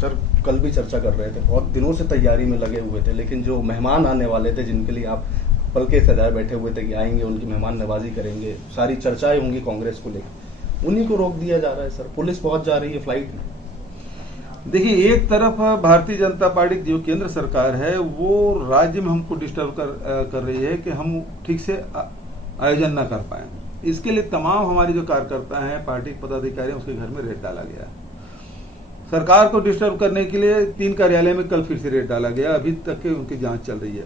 Sir कल भी चर्चा कर रहे थे, बहुत दिनों से तैयारी में लगे हुए थे, लेकिन जो मेहमान आने वाले थे जिनके लिए आप पल के सजाए बैठे हुए थे कि आएंगे, उनकी मेहमान नवाजी करेंगे, सारी चर्चाएं होंगी कांग्रेस को लेकर, उन्हीं को रोक दिया जा रहा है सर। पुलिस पहुंच जा रही है फ्लाइट में। देखिए, एक तरफ भारतीय जनता पार्टी की जो केंद्र सरकार है वो राज्य में हमको डिस्टर्ब कर रही है कि हम ठीक से आयोजन ना कर पाए। इसके लिए तमाम हमारे जो कार्यकर्ता हैं, पार्टी के पदाधिकारी हैं, उसके घर में रेड डाला गया। सरकार को डिस्टर्ब करने के लिए 3 कार्यालय में कल फिर से रेड डाला गया। अभी तक के उनकी जांच चल रही है।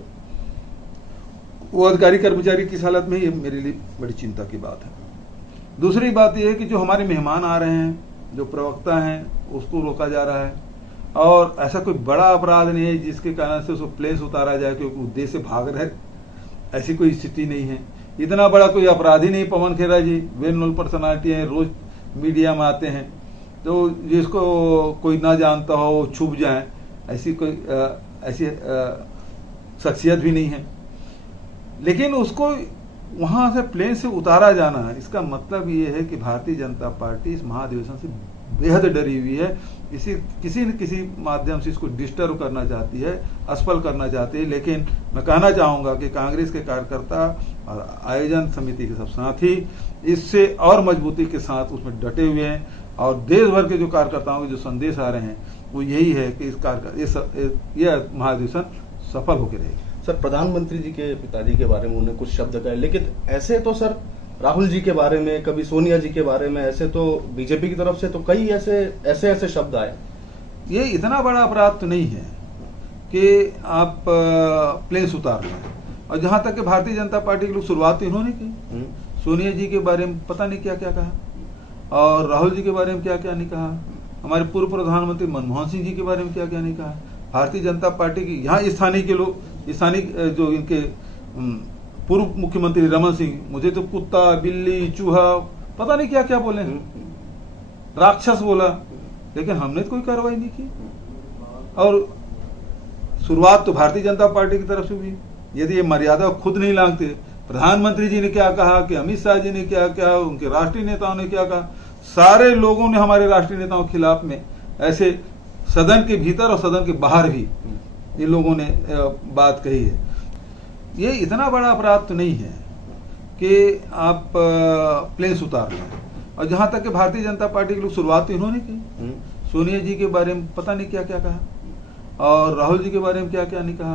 वो अधिकारी कर्मचारी किस हालत में, ये मेरे लिए बड़ी चिंता की बात है। दूसरी बात यह है कि जो हमारे मेहमान आ रहे हैं, जो प्रवक्ता हैं, उसको रोका जा रहा है। और ऐसा कोई बड़ा अपराध नहीं है जिसके कारण से उसको प्लेन से उतारा जाए क्योंकि उद्देश्य से भाग रहे, ऐसी कोई स्थिति नहीं है। इतना बड़ा कोई अपराधी नहीं पवन खेरा जी, वेल नोन पर्सनालिटी है, रोज मीडिया में आते हैं, तो जिसको कोई ना जानता हो छुप जाए, ऐसी कोई ऐसी शख्सियत भी नहीं है। लेकिन उसको वहां से प्लेन से उतारा जाना, इसका मतलब ये है कि भारतीय जनता पार्टी इस महाधिवेशन से बेहद डरी हुई है। किसी न किसी माध्यम से इसको डिस्टर्ब करना चाहती है, असफल करना चाहती है। लेकिन मैं कहना चाहूंगा कि कांग्रेस के कार्यकर्ता और आयोजन समिति के सब साथी इससे और मजबूती के साथ उसमें डटे हुए हैं। और देश भर के जो कार्यकर्ताओं के जो संदेश आ रहे हैं वो यही है कि यह महाधिवेशन सफल होकर रहेगी। सर, प्रधानमंत्री जी के पिताजी के बारे में उन्होंने कुछ शब्द कहे, लेकिन ऐसे तो सर राहुल जी के बारे में, कभी सोनिया जी के बारे में, ऐसे तो बीजेपी की तरफ से तो कई ऐसे शब्द आए। ये इतना बड़ा अपराध तो नहीं है कि आप प्लेन से उतार लें। और जहां तक कि भारतीय जनता पार्टी के लोग शुरुआत तो इन्होंने की, सोनिया जी के बारे में पता नहीं क्या क्या कहा, और राहुल जी के बारे में क्या क्या नहीं कहा, हमारे पूर्व प्रधानमंत्री मनमोहन सिंह जी के बारे में क्या क्या नहीं कहा। भारतीय जनता पार्टी की यहाँ स्थानीय के लोग, स्थानीय जो इनके पूर्व मुख्यमंत्री रमन सिंह, मुझे तो कुत्ता, बिल्ली, चूहा, पता नहीं क्या क्या बोले, राक्षस बोला, लेकिन हमने तो कोई कार्रवाई नहीं की। और शुरुआत तो भारतीय जनता पार्टी की तरफ से हुई। यदि ये मर्यादा खुद नहीं लांघते, प्रधानमंत्री जी ने क्या कहा, कि अमित शाह जी ने क्या क्या, उनके राष्ट्रीय नेताओं ने क्या कहा, सारे लोगों ने हमारे राष्ट्रीय नेताओं के खिलाफ में ऐसे सदन के भीतर और सदन के बाहर भी इन लोगों ने बात कही है। ये इतना बड़ा अपराध तो नहीं है कि आप प्लेन से उतार लें। और जहां तक कि भारतीय जनता पार्टी के लोग शुरुआत तो इन्होंने की, सोनिया जी के बारे में पता नहीं क्या क्या कहा, और राहुल जी के बारे में क्या क्या नहीं कहा,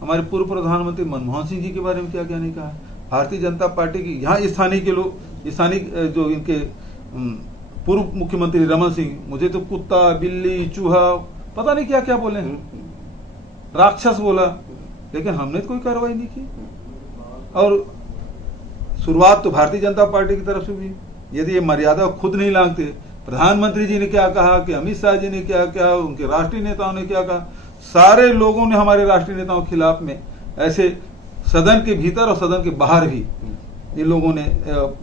हमारे पूर्व प्रधानमंत्री मनमोहन सिंह जी के बारे में क्या क्या नहीं कहा। भारतीय जनता पार्टी की यहाँ स्थानीय के लोग, स्थानीय जो इनके पूर्व मुख्यमंत्री रमन सिंह, मुझे तो कुत्ता, बिल्ली, चूहा, पता नहीं क्या क्या बोले, राक्षस बोला, लेकिन हमने तो कोई कार्रवाई नहीं की। और शुरुआत तो भारतीय जनता पार्टी की तरफ से हुई। यदि ये मर्यादा खुद नहीं लांघते, प्रधानमंत्री जी ने क्या कहा, कि अमित शाह जी ने क्या क्या, उनके राष्ट्रीय नेताओं ने क्या कहा, सारे लोगों ने हमारे राष्ट्रीय नेताओं के खिलाफ में ऐसे सदन के भीतर और सदन के बाहर भी इन लोगों ने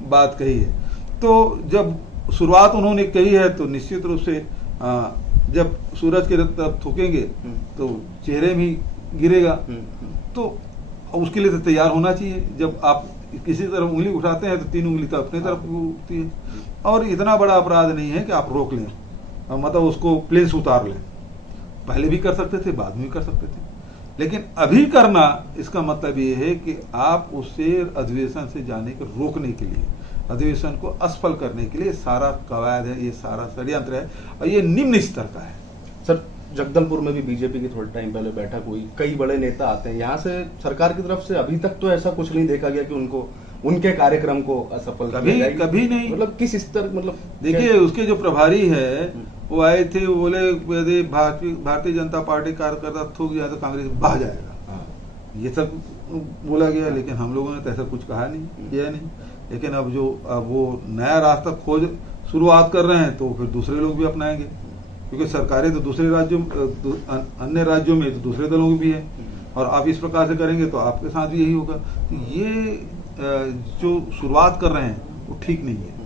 बात कही है। तो जब शुरुआत उन्होंने कही है तो निश्चित रूप से जब सूरज की तरफ थूकेंगे तो चेहरे में गिरेगा, तो उसके लिए तो तैयार होना चाहिए। जब आप किसी तरफ उंगली उठाते हैं तो 3 उंगली तो अपनी तरफ उठती है। और इतना बड़ा अपराध नहीं है कि आप रोक लें, मतलब उसको प्लेन से उतार लें। पहले भी कर सकते थे, बाद में भी कर सकते थे, लेकिन अभी करना, इसका मतलब ये है कि आप उसे अधिवेशन से जाने को रोकने के लिए, अधिवेशन को असफल करने के लिए सारा कवायद है, ये सारा षड्यंत्र है, और ये निम्न स्तर का है। सर, जगदलपुर में भी बीजेपी की थोड़े टाइम पहले बैठक हुई, कई बड़े नेता आते हैं यहाँ से, सरकार की तरफ से अभी तक तो ऐसा कुछ नहीं देखा गया कि उनको उनके कार्यक्रम को असफल कभी नहीं। मतलब किस स्तर, मतलब देखिए, उसके जो प्रभारी है वो आए थे, वो बोले यदि भारतीय जनता पार्टी कार्यकर्ता थूक गया तो कांग्रेस बह जाएगा, ये सब बोला गया। लेकिन हम लोगों ने तो ऐसा कुछ कहा नहीं, किया नहीं। लेकिन अब वो नया रास्ता खोज शुरुआत कर रहे हैं तो फिर दूसरे लोग भी अपनाएंगे, क्योंकि सरकारें तो दूसरे राज्यों, अन्य राज्यों में तो दूसरे दलों की भी है, और आप इस प्रकार से करेंगे तो आपके साथ भी यही होगा। तो ये जो शुरुआत कर रहे हैं वो ठीक नहीं है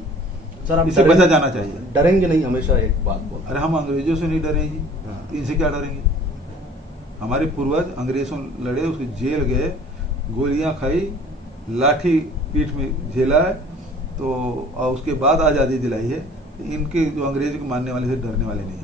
सर। आप इससे बचा जाना चाहिए। डरेंगे नहीं, हमेशा एक बात बोल। अरे हम अंग्रेजों से नहीं डरे जी, तो इनसे क्या डरेंगे? हमारे पूर्वज अंग्रेजों लड़े, उसके जेल गए, गोलियां खाई, लाठी पीठ में झेला है, तो और उसके बाद आज़ादी दिलाई है। इनके जो अंग्रेज को मानने वाले से डरने वाले नहीं।